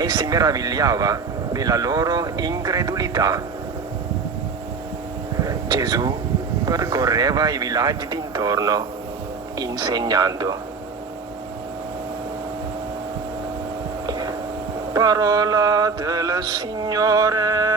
e si meravigliava della loro incredulità. Gesù percorreva i villaggi d'intorno, insegnando. Parola del Signore.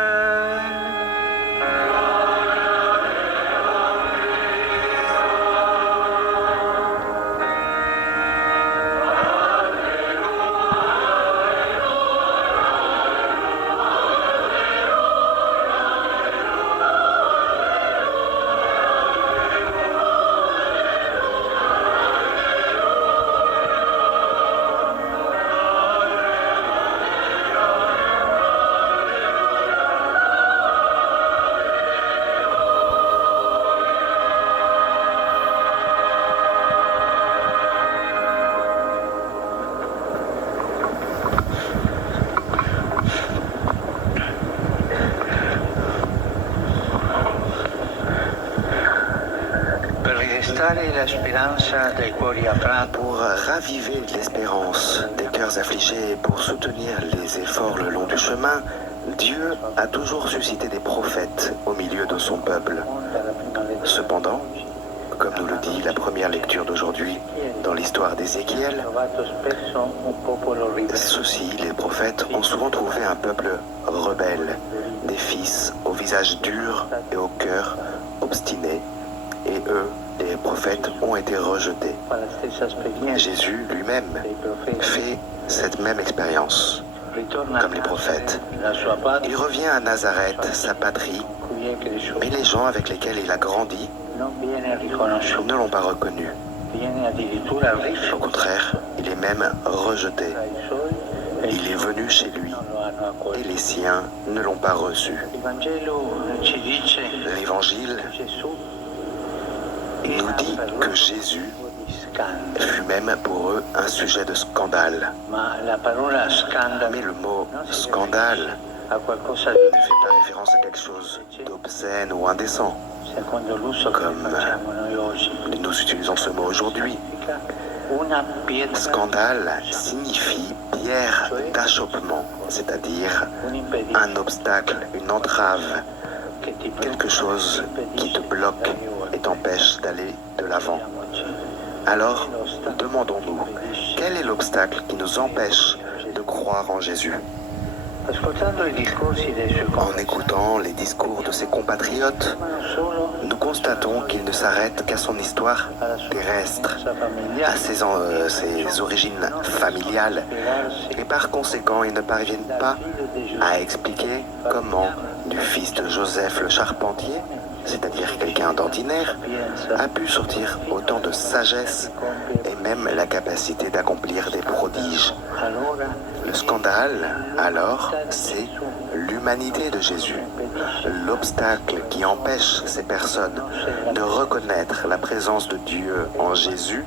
Pour raviver l'espérance des cœurs affligés et pour soutenir les efforts le long du chemin, Dieu a toujours suscité des prophètes au milieu de son peuple. Cependant, comme nous le dit la première lecture d'aujourd'hui dans l'histoire d'Ézéchiel, ceux-ci, les prophètes, ont souvent trouvé un peuple rebelle, des fils au visage dur et au cœur obstiné, et eux, les prophètes, ont été rejetés. Jésus lui-même fait cette même expérience, comme les prophètes. Il revient à Nazareth, sa patrie, mais les gens avec lesquels il a grandi ne l'ont pas reconnu. Au contraire, il est même rejeté. Il est venu chez lui et les siens ne l'ont pas reçu. L'Évangile nous dit que Jésus fut même pour eux un sujet de scandale. Mais le mot scandale ne fait pas référence à quelque chose d'obscène ou indécent, comme nous utilisons ce mot aujourd'hui. Scandale signifie pierre d'achoppement, c'est-à-dire un obstacle, une entrave, quelque chose qui te bloque et t'empêche d'aller de l'avant. Alors, demandons-nous, quel est l'obstacle qui nous empêche de croire en Jésus? En écoutant les discours de ses compatriotes, nous constatons qu'il ne s'arrête qu'à son histoire terrestre, à ses origines familiales, et par conséquent, ils ne parviennent pas à expliquer comment du fils de Joseph le charpentier, c'est-à-dire quelqu'un d'ordinaire, a pu sortir autant de sagesse et même la capacité d'accomplir des prodiges. Le scandale, alors, c'est l'humanité de Jésus. L'obstacle qui empêche ces personnes de reconnaître la présence de Dieu en Jésus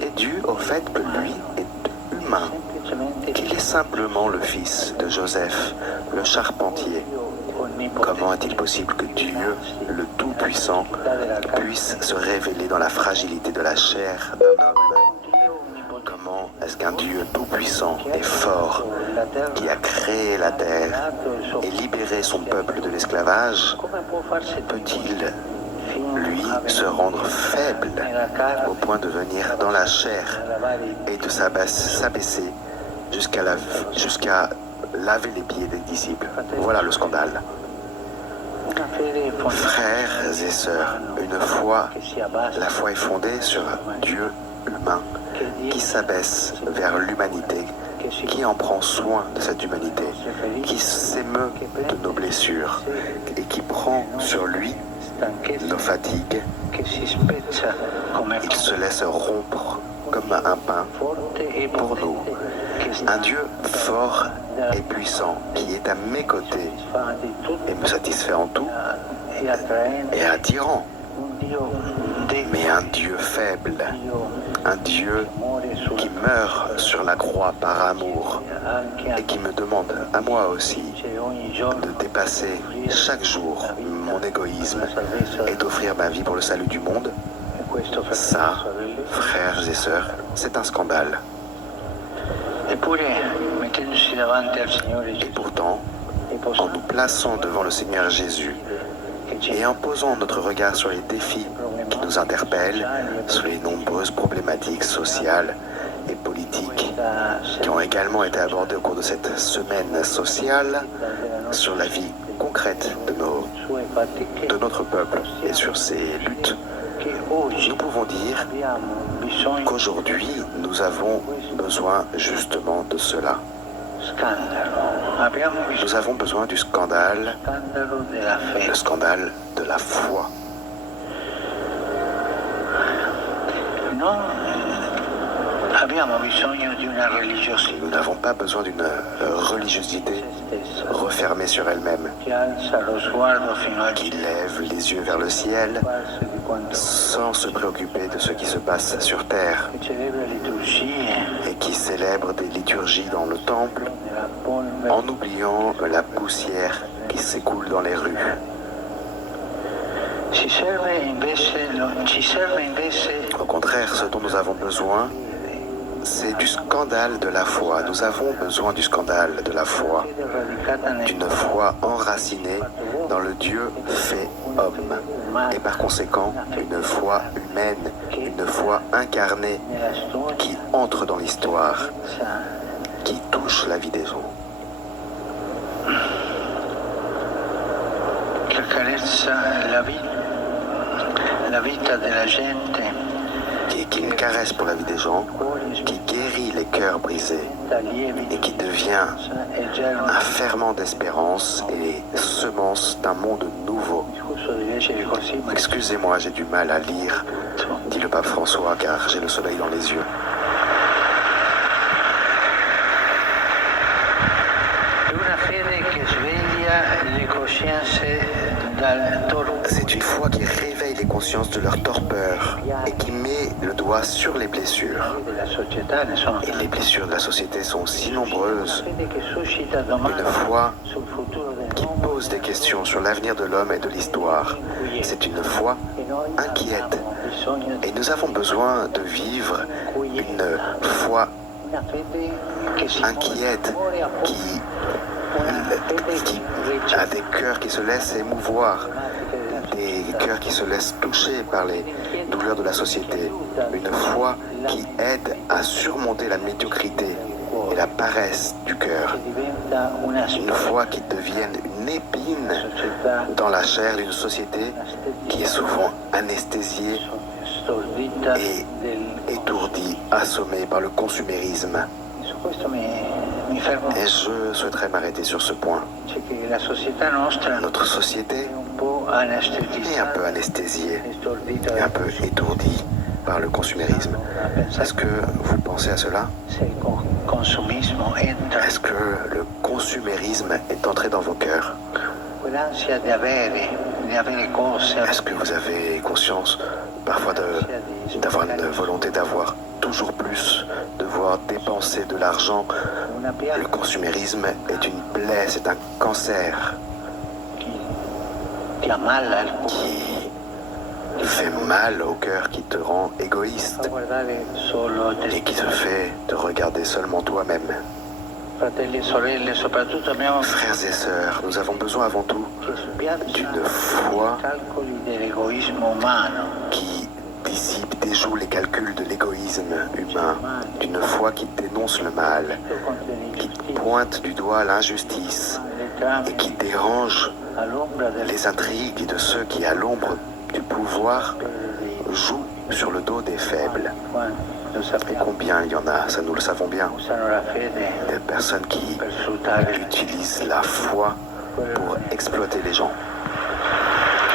est dû au fait que lui est humain, qu'il est simplement le fils de Joseph, le charpentier. Comment est-il possible que Dieu, le Tout-Puissant, puisse se révéler dans la fragilité de la chair d'un homme? Comment est-ce qu'un Dieu Tout-Puissant et fort, qui a créé la terre et libéré son peuple de l'esclavage, peut-il, lui, se rendre faible au point de venir dans la chair et de s'abaisser jusqu'à laver les pieds des disciples? Voilà le scandale. Frères et sœurs, la foi est fondée sur Dieu humain, qui s'abaisse vers l'humanité, qui en prend soin de cette humanité, qui s'émeut de nos blessures et qui prend sur lui nos fatigues. Il se laisse rompre comme un pain pour nous. Un Dieu fort et puissant qui est à mes côtés et me satisfait en tout et attirant. Mais un Dieu faible, un Dieu qui meurt sur la croix par amour et qui me demande à moi aussi de dépasser chaque jour mon égoïsme et d'offrir ma vie pour le salut du monde, ça, frères et sœurs, c'est un scandale. Et pourtant, en nous plaçant devant le Seigneur Jésus et en posant notre regard sur les défis qui nous interpellent, sur les nombreuses problématiques sociales et politiques qui ont également été abordées au cours de cette semaine sociale, sur la vie concrète de notre peuple et sur ses luttes, nous pouvons dire qu'aujourd'hui, nous avons besoin justement de cela. Nous avons besoin du scandale, le scandale de la foi. Nous n'avons pas besoin d'une religiosité refermée sur elle-même, qui lève les yeux vers le ciel sans se préoccuper de ce qui se passe sur terre et qui célèbre des liturgies dans le temple en oubliant la poussière qui s'écoule dans les rues. Au contraire, ce dont nous avons besoin, c'est du scandale de la foi. Nous avons besoin du scandale de la foi, d'une foi enracinée dans le Dieu fait homme, et par conséquent une foi humaine, une foi incarnée qui entre dans l'histoire, qui touche la vie des gens. Qui est une caresse pour la vie des gens, qui guérit les cœurs brisés et qui devient un ferment d'espérance et les semences d'un monde nouveau. Excusez-moi, j'ai du mal à lire, dit le pape François, car j'ai le soleil dans les yeux. C'est une foi qui réveille les consciences de leur torpeur et qui met le doigt sur les blessures. Et les blessures de la société sont si nombreuses. Une foi qui pose des questions sur l'avenir de l'homme et de l'histoire. C'est une foi inquiète. Et nous avons besoin de vivre une foi inquiète qui a des cœurs qui se laissent émouvoir, des cœurs qui se laissent toucher par les douleurs de la société, une foi qui aide à surmonter la médiocrité et la paresse du cœur, une foi qui devienne une épine dans la chair d'une société qui est souvent anesthésiée et étourdie, assommée par le consumérisme. Et je souhaiterais m'arrêter sur ce point. Notre société est un peu anesthésiée, et un peu étourdie par le consumérisme. Est-ce que vous pensez à cela? Est-ce que le consumérisme est entré dans vos cœurs? Est-ce que vous avez conscience parfois d'avoir une volonté d'avoir toujours plus, devoir dépenser de l'argent? Le consumérisme est une plaie, c'est un cancer qui fait mal au cœur, qui te rend égoïste et qui te fait te regarder seulement toi-même. Frères et sœurs, nous avons besoin avant tout d'une foi qui dissipe, déjoue les calculs de l'égoïsme humain, d'une foi qui dénonce le mal, qui pointe du doigt l'injustice et qui dérange les intrigues de ceux qui, à l'ombre du pouvoir, jouent sur le dos des faibles. Combien il y en a, ça nous le savons bien. Des personnes qui utilisent la foi pour exploiter les gens.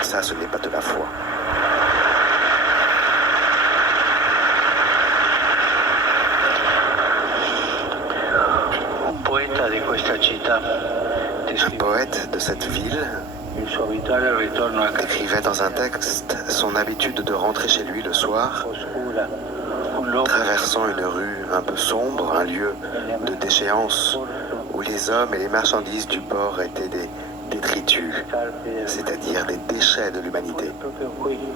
Ça, ce n'est pas de la foi. Un poète de cette ville décrivait dans un texte son habitude de rentrer chez lui le soir, traversant une rue un peu sombre, un lieu de déchéance où les hommes et les marchandises du port étaient des détritus, c'est-à-dire des déchets de l'humanité.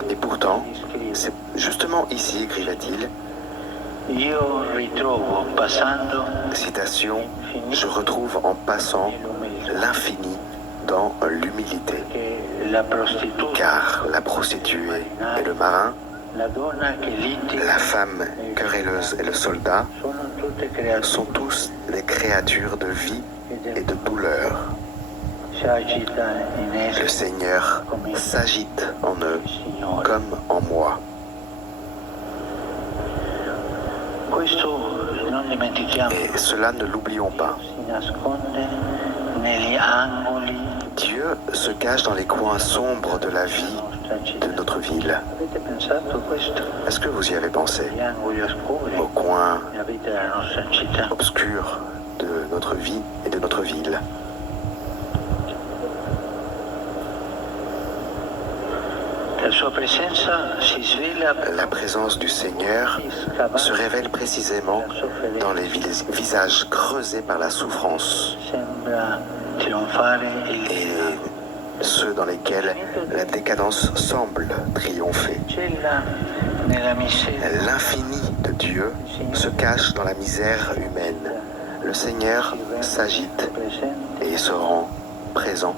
Et pourtant, c'est justement ici, écrivait-il, Io ritrovo passando Citation, je retrouve en passant l'infini dans l'humilité. che la prostituta, Car la prostituée et le marin, la donna che litiga, la femme querelleuse et le soldat sono tutte creature sont tous des créatures de vie et de douleur. che agita in Le esse Seigneur s'agite en eux comme en moi. Questo non dimentichiamo, Et cela ne l'oublions pas. si nasconde negli angoli Dieu se cache dans les coins sombres de la vie della nostra de città. notre ville. Avete pensato questo? Est-ce que vous y avez pensé? Gli angoli oscuri Aux coins della vita della nostra città. obscurs de notre vie et de notre ville. La sua presenza si svela La présence du Seigneur se révèle précisément dans les visages creusés par la souffrance sembra trionfare il et ceux dans lesquels la décadence semble triompher. cella nella miseria L'infini de Dieu se cache dans la misère humaine. Le Seigneur s'agite presente et se rend présent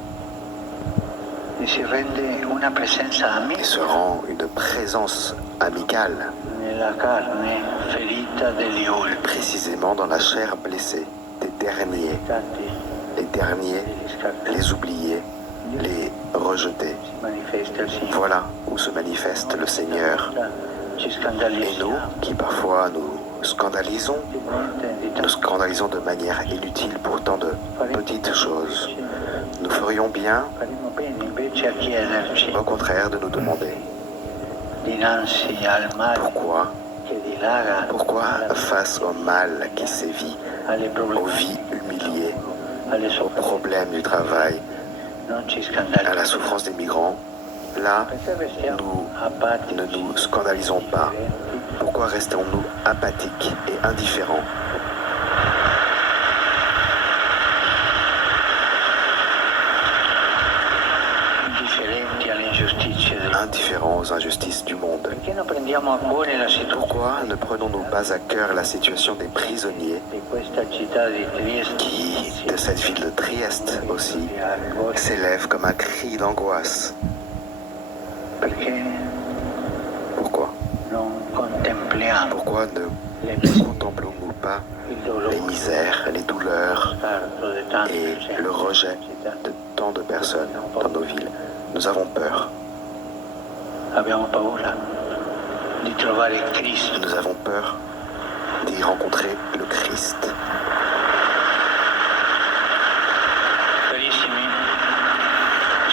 e si rende una presenza et amica se rend une présence amicale, nella carne ferita degli précisément dans la chair blessée des derniers, degli scartati les oubliés, les rejetés. si manifesta il Signore. Voilà où se manifeste le Seigneur. Ci Et nous, scandalizziamo qui parfois nous scandalisons de manière inutile pour tant de petites choses, nous ferions bien, faremo bene invece a chiederci au contraire, de nous demander dinanzi al male pourquoi, che dilaga face au mal qui sévit, alle aux problematiche, vies humiliées, alle aux sofferenze, problèmes du travail, non ci à la scandalizziamo. souffrance des migrants, là, Perché restiamo nous apatici, ne nous scandalisons pas. Pourquoi restons-nous apathiques et indifférents? indifferenti alle ingiustizie del Indifférents aux injustices du monde? Perché non prendiamo a cuore la situazione Pourquoi ne prenons-nous pas à cœur la situation des prisonniers di questa città di Trieste qui, de cette ville de Trieste aussi, s'élèvent comme un cri d'angoisse? perché Pourquoi? non contempliamo Pourquoi ne le contemplons-nous pas il les dolore misères, les douleurs scarto di tante et gente le rejet città. de tant de personnes dans nos villes? Nous avons peur. Abbiamo paura di trovare Cristo Nous avons peur d'y rencontrer le Christ. carissimi.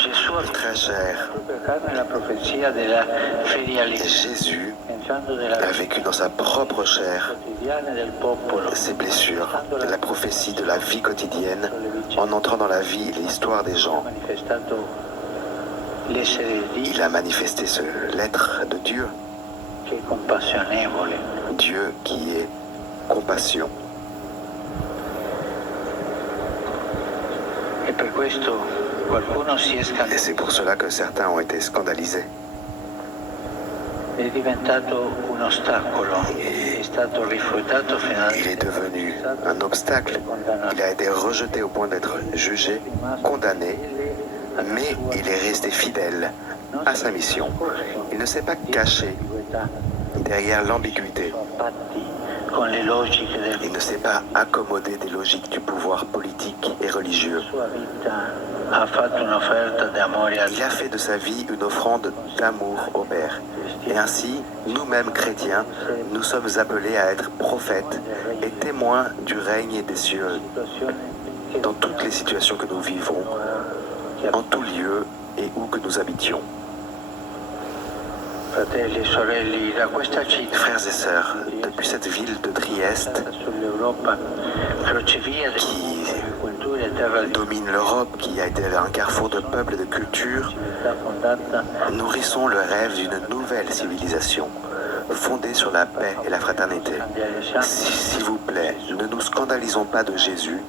Gesù ha Très cher, proprio carne la profezia della ferialità Jésus pensando della a vécu dans sa propre chair quotidiana del popolo ses blessures, la prophétie de la vie quotidienne en entrant dans la vie et l'histoire des gens. manifestato l'essere di Il a manifesté l'être de Dieu, che è compassionevole. Dieu qui est compassion. E per questo qualcuno si è Et scandalizzato. c'est pour cela que certains ont été scandalisés. È diventato un ostacolo, è stato rifiutato fino Il est devenu un obstacle. Il a été rejeté au point d'être jugé, condamné, mais il est resté fidèle à sa mission. Il ne s'est pas caché derrière l'ambiguïté. con le logiche del Il ne s'est pas accommodé des logiques du pouvoir politique et religieux. sua vita, ha fatto un'offerta d'amore al Il a fait de sa vie une offrande d'amour au Père. Et ainsi, nous-mêmes chrétiens, nous sommes appelés à être prophètes et témoins du règne des cieux dans toutes les situations que nous vivons, en tout lieu et où que nous habitions. Fratelli e sorelle, da questa città Frères et sœurs, depuis cette ville de Trieste sull'Europa, crocevia delle culture e terra di domine l'Europe, qui a été un carrefour de peuples et de cultures, civiltà fondata nourrissons le rêve d'une nouvelle civilisation, fondée sur la paix et la fraternité. S'il vous plaît, ne nous scandalisons pas de Jésus,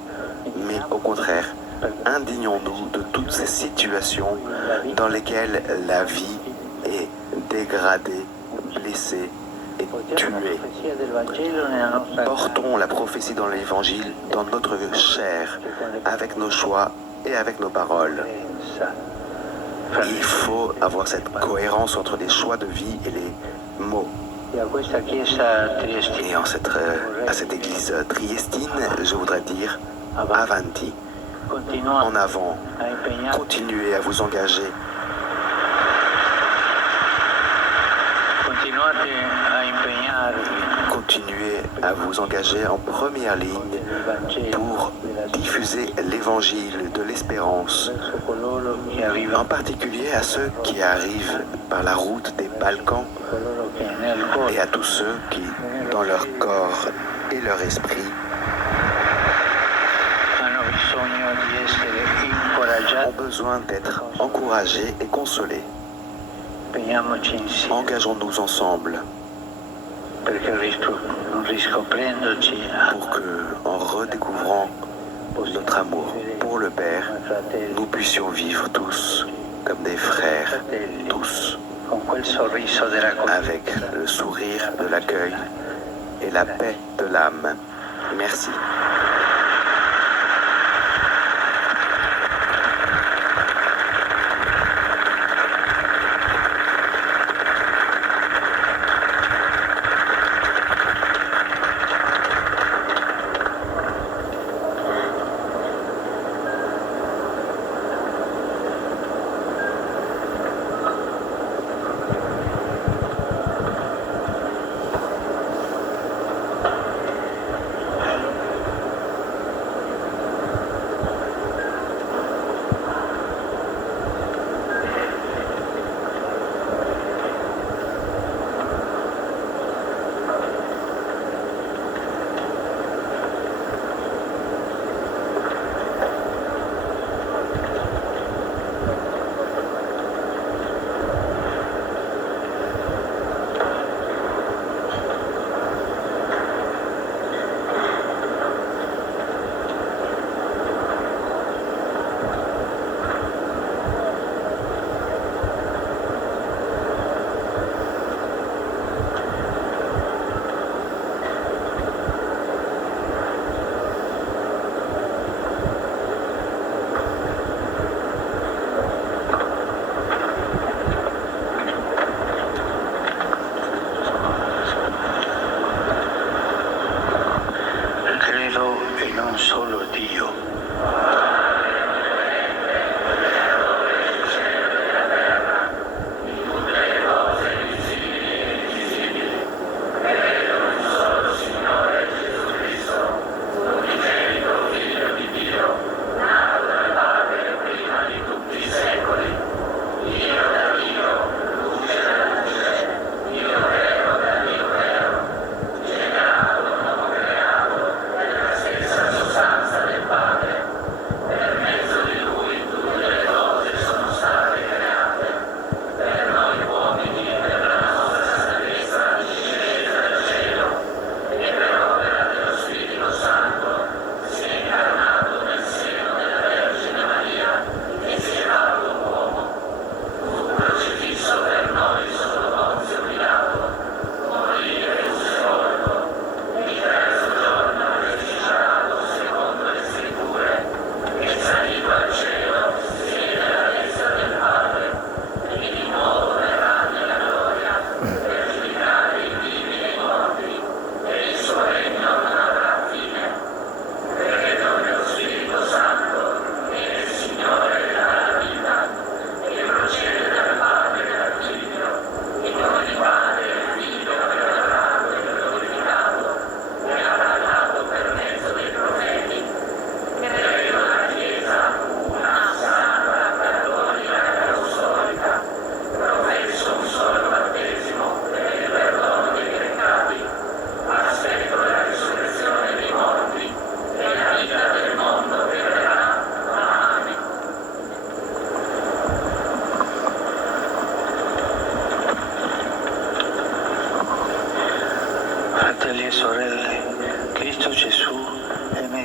mais au contraire, indignons-nous de toutes ces situations dans lesquelles la vie est dégradée, blessée et tués. Portons la prophétie dans l'Évangile, dans notre chair, avec nos choix et avec nos paroles. Il faut avoir cette cohérence entre les choix de vie et les mots. Et à cette église triestine, je voudrais dire avanti, en avant, continuez à vous engager. Continuez à vous engager en première ligne pour diffuser l'évangile de l'espérance, en particulier à ceux qui arrivent par la route des Balkans et à tous ceux qui, dans leur corps et leur esprit, ont besoin d'être encouragés et consolés. Engageons-nous ensemble pour que, en redécouvrant notre amour pour le Père, nous puissions vivre tous comme des frères, tous, avec le sourire de l'accueil et la paix de l'âme. Merci.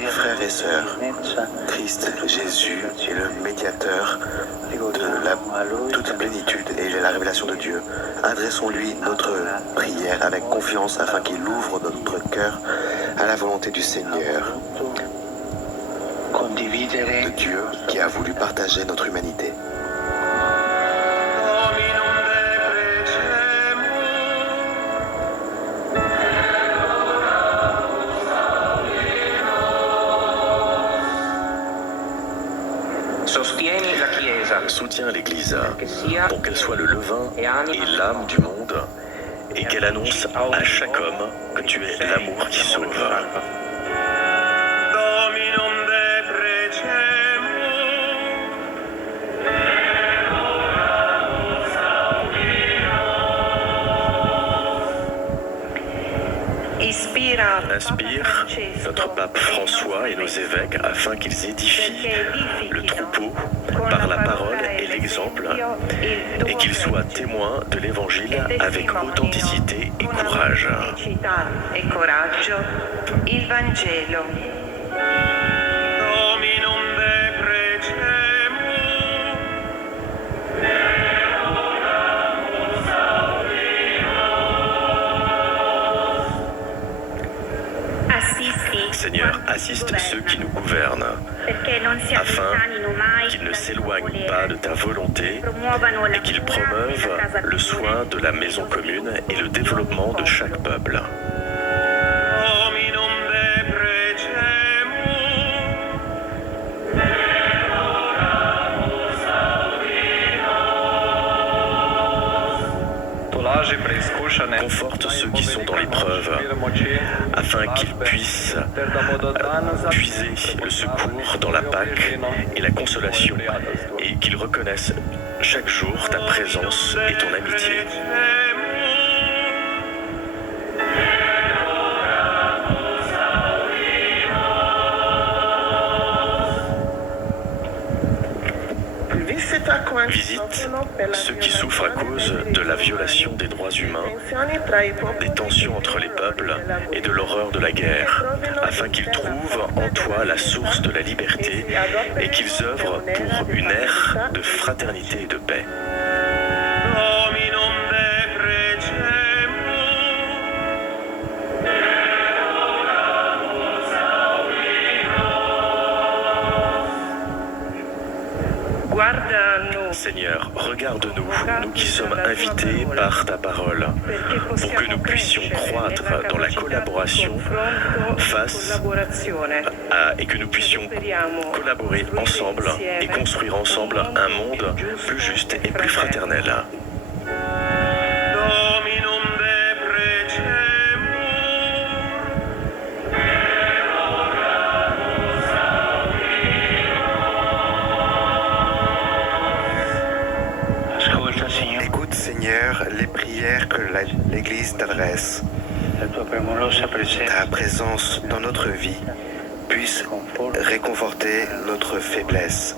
Frères et sœurs, Christ Jésus est le médiateur de la toute plénitude et la révélation de Dieu. Adressons-lui notre prière avec confiance afin qu'il ouvre notre cœur à la volonté du Seigneur, de Dieu qui a voulu partager notre humanité. Soutiens l'Église pour qu'elle soit le levain et l'âme du monde et qu'elle annonce à chaque homme que tu es l'amour qui sauve. Inspire notre pape François et nos évêques afin qu'ils édifient le troupeau par la parole et l'exemple et qu'ils soient témoins de l'Évangile avec authenticité et courage. Seigneur, assiste ceux qui nous gouvernent, afin qu'ils ne s'éloignent pas de ta volonté et qu'ils promeuvent le soin de la maison commune et le développement de chaque peuple. Conforte ceux qui sont dans l'épreuve, afin qu'ils puissent puiser le secours dans la Pâque et la consolation, et qu'ils reconnaissent chaque jour ta présence et ton amitié. Visite ceux qui souffrent à cause de la violation des droits humains, des tensions entre les peuples et de l'horreur de la guerre, afin qu'ils trouvent en toi la source de la liberté et qu'ils œuvrent pour une ère de fraternité et de paix. Seigneur, regarde-nous, nous qui sommes invités par ta parole, pour que nous puissions croître dans la collaboration et que nous puissions collaborer ensemble et construire ensemble un monde plus juste et plus fraternel. Écoute, Seigneur, les prières que l'Église t'adresse. Ta présence dans notre vie puisse réconforter notre faiblesse.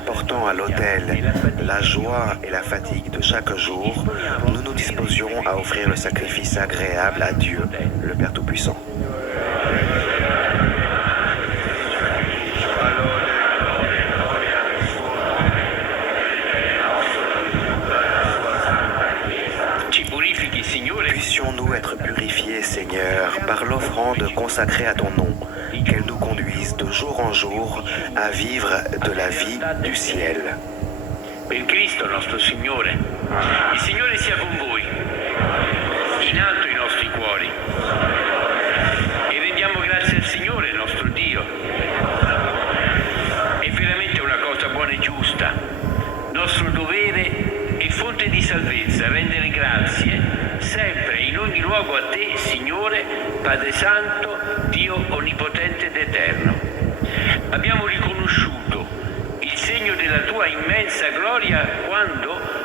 apportant à l'autel la joie et la fatigue de chaque jour, nous nous disposions à offrir le sacrifice agréable à Dieu, le Père Tout-Puissant. Puissions-nous être purifiés, Seigneur, par l'offrande consacrée à ton nom, qu'elle nous conduise de jour en jour à vivre de la vie du ciel. Per Cristo nostro Signore. Il Signore sia con voi. In alto i nostri cuori. E rendiamo grazie al Signore nostro Dio. È veramente una cosa buona e giusta. Nostro dovere e fonte di salvezza rendere grazie sempre e in ogni luogo a te, Signore, Padre Santo, Dio Onnipotente ed Eterno. Abbiamo